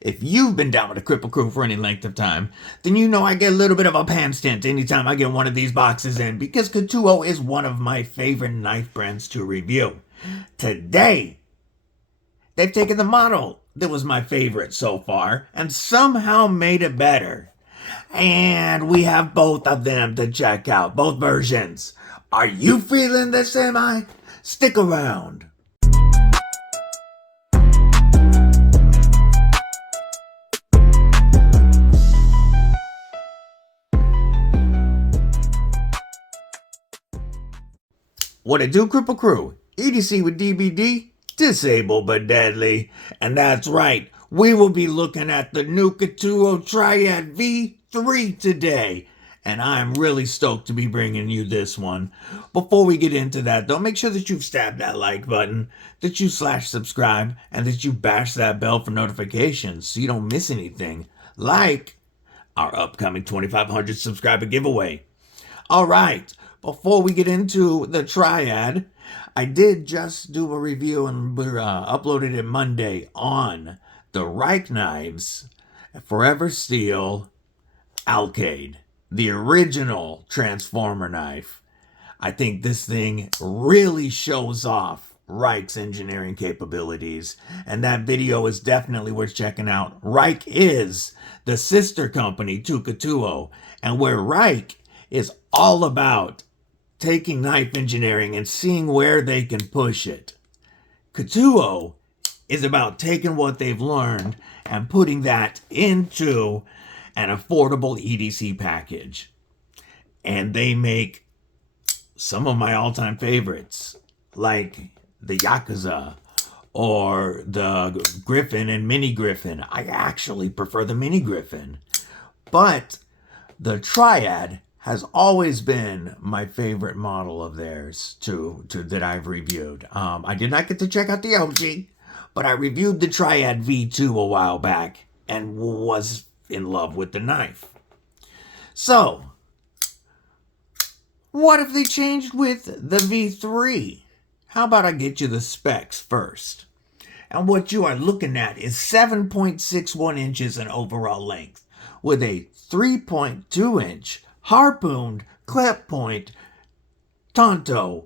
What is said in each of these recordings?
If you've been down with the Kripple Krew for any length of time, then you know I get a little bit of a pan stint anytime I get one of these boxes in because Ketuo is one of my favorite knife brands to review. Today, they've taken the model that was my favorite so far and somehow made it better. And we have both of them to check out, both versions. Are you feeling the semi? Stick around. What it do, Kripple Krew? EDC with DBD, disabled but deadly. And that's right, we will be looking at the new Ketuo Triad V3 today. And I'm really stoked to be bringing you this one. Before we get into that though, make sure that you've stabbed that like button, that you /subscribe, and that you bash that bell for notifications so you don't miss anything. Like our upcoming 2,500 subscriber giveaway. Alright, before we get into the Triad, I did just do a review and uploaded it Monday on the Rike knives, Forever Steel Alkaid, the original Transformer knife. I think this thing really shows off Rike's engineering capabilities, and that video is definitely worth checking out. Rike is the sister company to Ketuo, and where Rike is all about taking knife engineering and seeing where they can push it, Ketuo is about taking what they've learned and putting that into an affordable EDC package. And they make some of my all-time favorites, like the Yakuza or the Griffin and Mini Griffin. I actually prefer the Mini Griffin. But the Triad has always been my favorite model of theirs that I've reviewed. I did not get to check out the OG, but I reviewed the Triad V2 a while back and was in love with the knife. So, what if they changed with the V3? How about I get you the specs first? And what you are looking at is 7.61 inches in overall length with a 3.2 inch harpooned clip point Tonto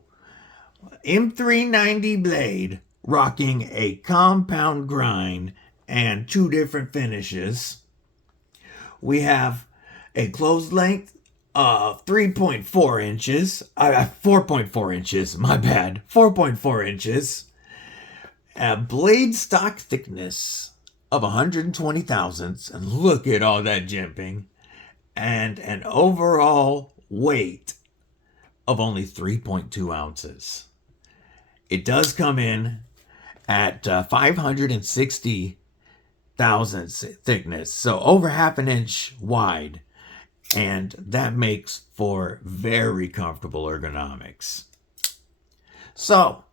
M390 blade, rocking a compound grind and two different finishes. We have a closed length of 3.4 inches, 4.4 inches, my bad, 4.4 inches, a blade stock thickness of 120 thousandths, and look at all that jimping, and an overall weight of only 3.2 ounces. It does come in at 560 thousandths thickness, so over half an inch wide, and that makes for very comfortable ergonomics. So,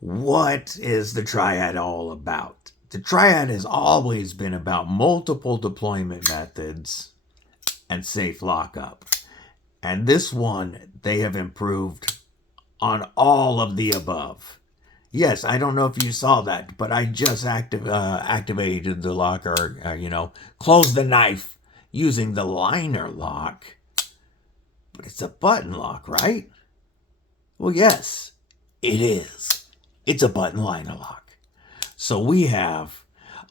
what is the Triad all about? The Triad has always been about multiple deployment methods and safe lockup. And this one, they have improved on all of the above. Yes, I don't know if you saw that, but I just activated the locker, closed the knife using the liner lock. But it's a button lock, right? Well, yes, it is. It's a button liner lock. So we have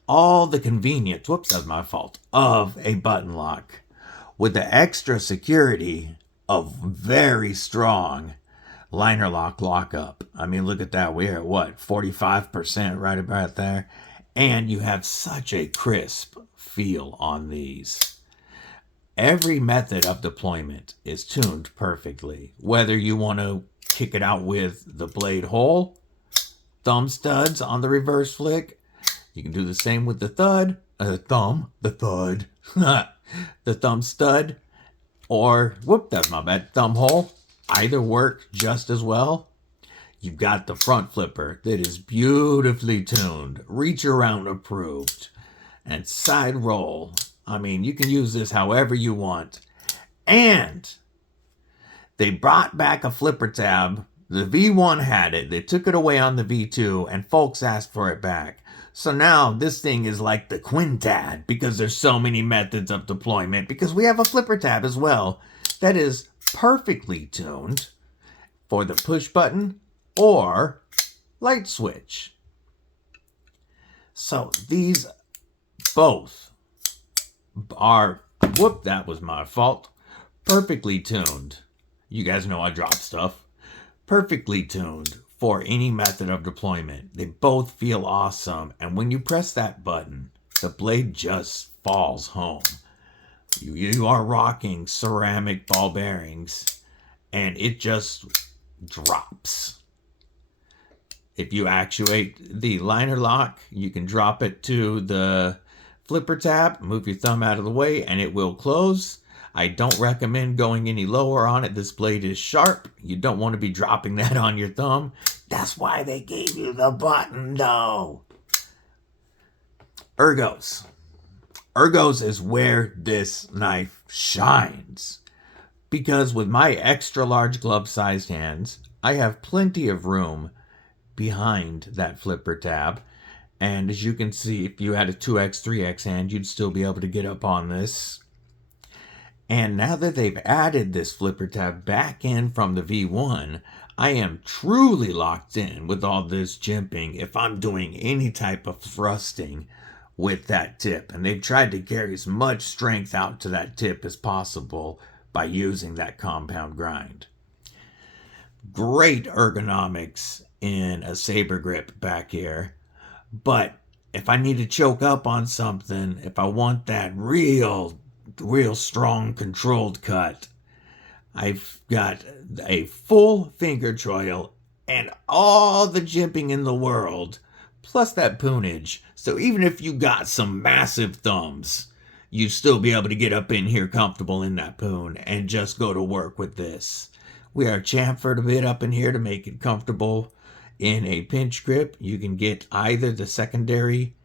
all the convenience, whoops, that's my fault, of a button lock, with the extra security of very strong liner lock lockup. I mean, look at that. We're at what, 45% right about there. And you have such a crisp feel on these. Every method of deployment is tuned perfectly. Whether you want to kick it out with the blade hole, thumb studs on the reverse flick. You can do the same with the thud, the thumb stud, or, that's my bad, thumb hole. Either work just as well. You've got the front flipper that is beautifully tuned, reach around approved, and side roll. I mean, you can use this however you want. And they brought back a flipper tab. The V1 had it. They took it away on the V2, and folks asked for it back. So now this thing is like the quintad because there's so many methods of deployment, because we have a flipper tab as well that is perfectly tuned for the push button or light switch. So these both are, whoop, that was my fault, perfectly tuned. You guys know I drop stuff. Perfectly tuned for any method of deployment. They both feel awesome. And when you press that button, the blade just falls home. You are rocking ceramic ball bearings and it just drops. If you actuate the liner lock, you can drop it to the flipper tab, move your thumb out of the way, and it will close. I don't recommend going any lower on it. This blade is sharp. You don't want to be dropping that on your thumb. That's why they gave you the button, though. Ergos. Ergos is where this knife shines. Because with my extra large glove-sized hands, I have plenty of room behind that flipper tab. And as you can see, if you had a 2X, 3X hand, you'd still be able to get up on this. And now that they've added this flipper tab back in from the V1, I am truly locked in with all this jimping if I'm doing any type of thrusting with that tip. And they've tried to carry as much strength out to that tip as possible by using that compound grind. Great ergonomics in a saber grip back here. But if I need to choke up on something, if I want that real strong controlled cut, I've got a full finger choil and all the jimping in the world, plus that poonage. So even if you got some massive thumbs, you still be able to get up in here comfortable in that poon and just go to work with this. We are chamfered a bit up in here to make it comfortable in a pinch grip. You can get either the secondary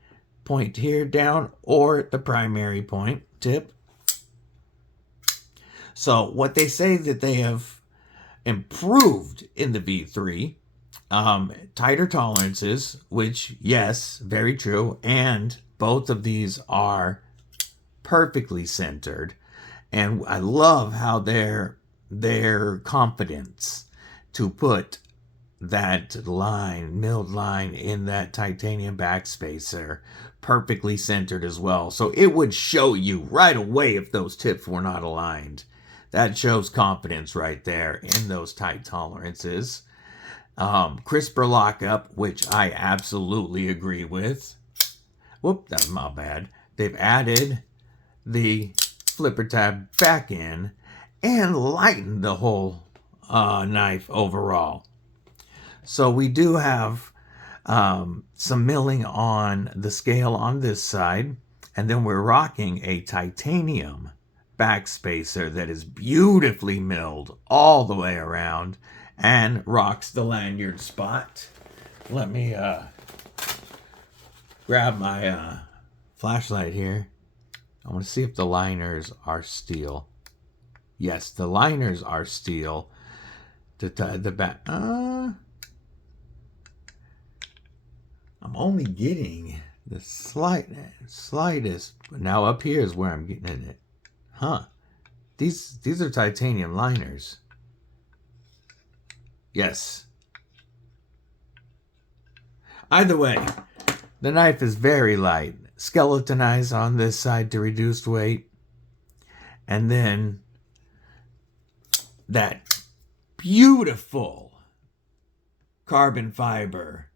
point here down or the primary point tip. So what they say that they have improved in the V3, tighter tolerances, which, yes, very true. And both of these are perfectly centered. And I love how their confidence to put that line, milled line in that titanium backspacer perfectly centered as well. So it would show you right away if those tips were not aligned. That shows confidence right there in those tight tolerances. Crisper lockup, which I absolutely agree with. Whoop, that's my bad. They've added the flipper tab back in and lightened the whole knife overall. So we do have some milling on the scale on this side, and then we're rocking a titanium backspacer that is beautifully milled all the way around and rocks the lanyard spot. Let me grab my flashlight here. I want to see if the liners are steel. Yes, the liners are steel. The back. I'm only getting the slightest. Now up here is where I'm getting it. Huh. These are titanium liners. Yes. Either way, the knife is very light. Skeletonized on this side to reduce weight. And then that beautiful carbon fiber,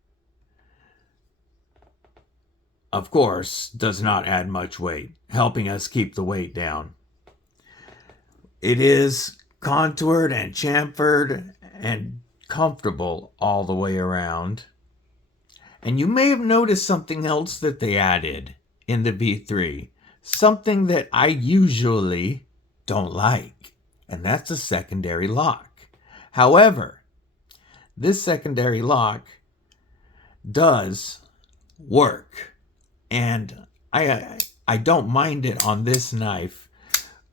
of course, does not add much weight, helping us keep the weight down. It is contoured and chamfered and comfortable all the way around. And you may have noticed something else that they added in the V3. Something that I usually don't like. And that's a secondary lock. However, this secondary lock does work. And I don't mind it on this knife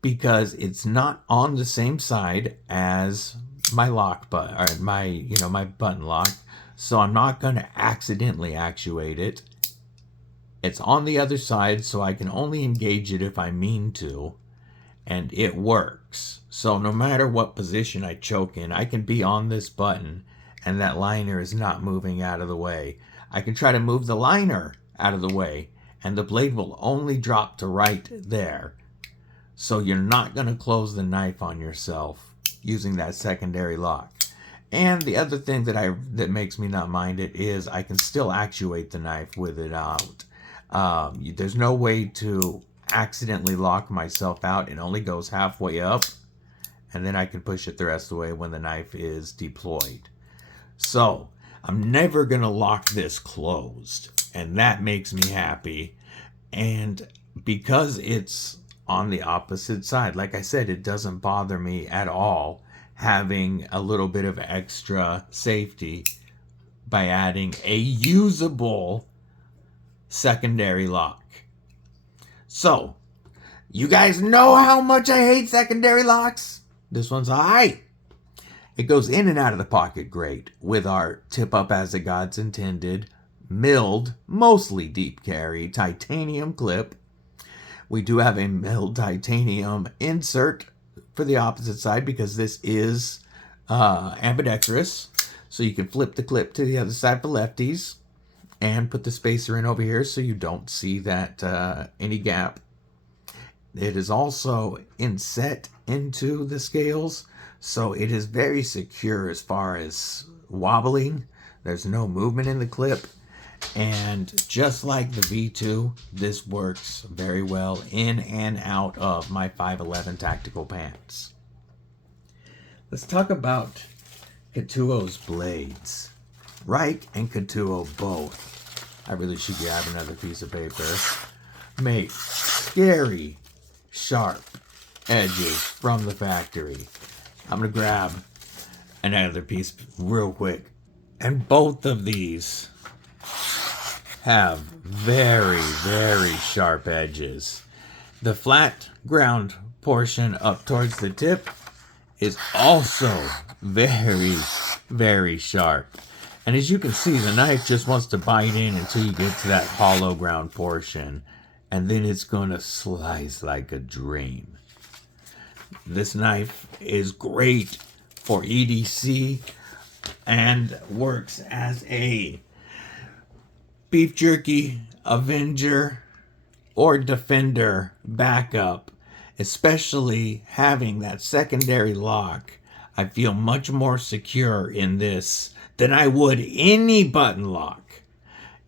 because it's not on the same side as my lock button, or my button lock. So I'm not going to accidentally actuate it. It's on the other side, so I can only engage it if I mean to, and it works. So no matter what position I choke in, I can be on this button and that liner is not moving out of the way. I can try to move the liner out of the way and the blade will only drop to right there. So you're not going to close the knife on yourself using that secondary lock. And the other thing that makes me not mind it is I can still actuate the knife with it out. There's no way to accidentally lock myself out. It only goes halfway up, and then I can push it the rest of the way when the knife is deployed. So I'm never gonna lock this closed, and that makes me happy. And because it's on the opposite side, like I said, it doesn't bother me at all having a little bit of extra safety by adding a usable secondary lock. So, you guys know how much I hate secondary locks? This one's alright. It goes in and out of the pocket great with our tip up as the gods intended, milled, mostly deep carry, titanium clip. We do have a milled titanium insert for the opposite side because this is ambidextrous. So you can flip the clip to the other side for lefties and put the spacer in over here so you don't see that any gap. It is also inset into the scales, so it is very secure as far as wobbling. There's no movement in the clip, and just like the V2, this works very well in and out of my 511 tactical pants. Let's talk about Ketuo's blades. Rike and Ketuo both, I really should grab another piece of paper, make scary sharp edges from the factory. I'm gonna grab another piece real quick. And both of these have very, very sharp edges. The flat ground portion up towards the tip is also very, very sharp. And as you can see, the knife just wants to bite in until you get to that hollow ground portion. And then it's going to slice like a dream. This knife is great for EDC and works as a beef jerky, Avenger, or Defender backup. Especially having that secondary lock, I feel much more secure in this than I would any button lock,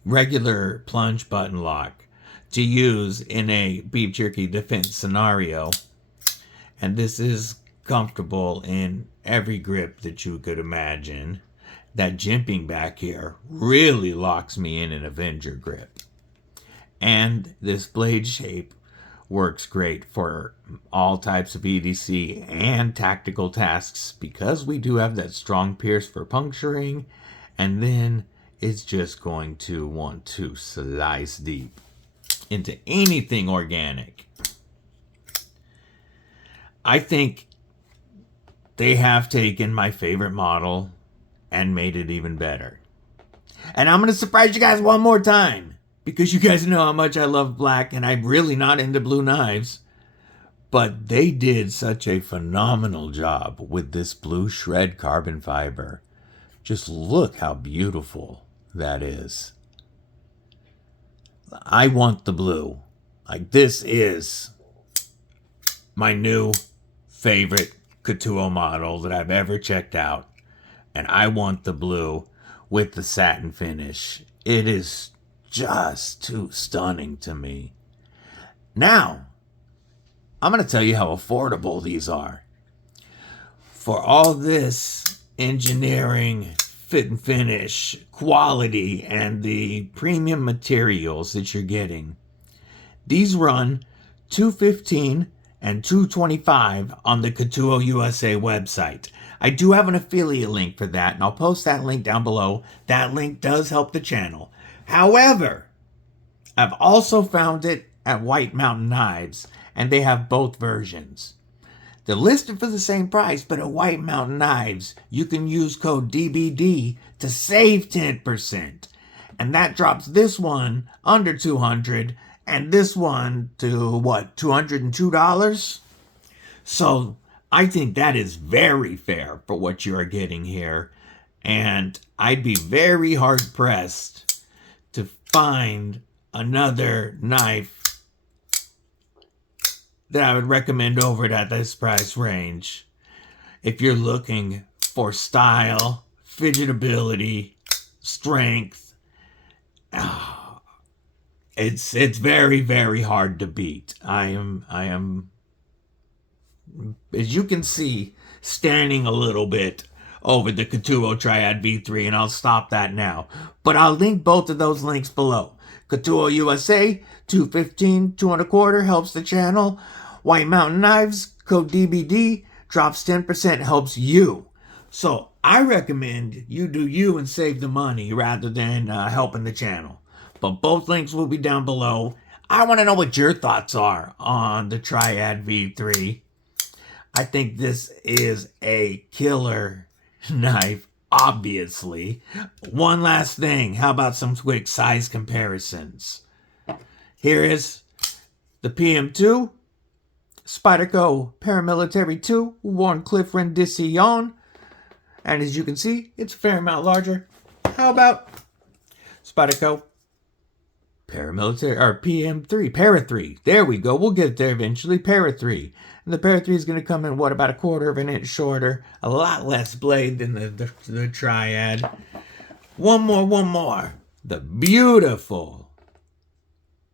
regular plunge button lock, to use in a beef jerky defense scenario. And this is comfortable in every grip that you could imagine. That jimping back here really locks me in an Avenger grip. And this blade shape works great for all types of EDC and tactical tasks because we do have that strong pierce for puncturing, and then it's just going to want to slice deep into anything organic. I think they have taken my favorite model and made it even better. And I'm going to surprise you guys one more time, because you guys know how much I love black and I'm really not into blue knives. But they did such a phenomenal job with this blue shred carbon fiber. Just look how beautiful that is. I want the blue. Like, this is my new favorite Ketuo model that I've ever checked out. And I want the blue with the satin finish. It is just too stunning to me. Now, I'm going to tell you how affordable these are. For all this engineering, fit and finish, quality, and the premium materials that you're getting, these run $215 and $225 on the Ketuo USA website. I do have an affiliate link for that, and I'll post that link down below. That link does help the channel. However, I've also found it at White Mountain Knives, and they have both versions. They're listed for the same price, but at White Mountain Knives, you can use code DBD to save 10%. And that drops this one under $200 and this one to what, $202? So I think that is very fair for what you are getting here. And I'd be very hard pressed to find another knife that I would recommend over it at this price range. If you're looking for style, fidgetability, strength, it's very, very hard to beat. I am, as you can see, standing a little bit over the Ketuo Triad V3, and I'll stop that now. But I'll link both of those links below. Ketuo USA, $215, 2 1/4 helps the channel. White Mountain Knives, code DBD, drops 10%, helps you. So I recommend you do you and save the money rather than helping the channel. But both links will be down below. I want to know what your thoughts are on the Triad V3. I think this is a killer knife, obviously. One last thing, how about some quick size comparisons? Here is the PM2, Spyderco Paramilitary 2, Wharncliffe Rendition. And as you can see, it's a fair amount larger. How about Spyderco Paramilitary, or PM3, Para 3. There we go. We'll get there eventually. Para 3. And the Para 3 is going to come in, what, about 1/4 inch shorter. A lot less blade than the Triad. One more. The beautiful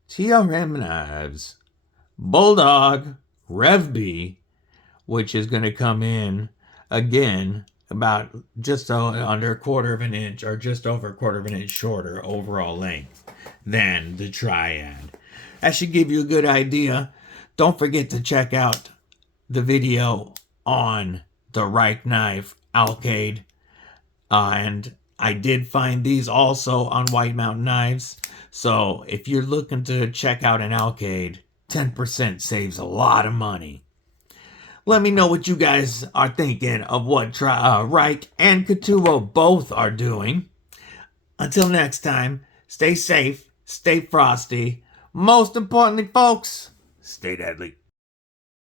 TRM Knives Bulldog Rev B, which is going to come in, again, about just under 1/4 inch, or just over 1/4 inch shorter overall length than the Triad. That should give you a good idea. Don't forget to check out the video on the Rike knife, Alkaid. And I did find these also on White Mountain Knives. So if you're looking to check out an Alkaid, 10% saves a lot of money. Let me know what you guys are thinking of what Rike and Ketuo both are doing. Until next time, stay safe, stay frosty. Most importantly, folks, stay deadly.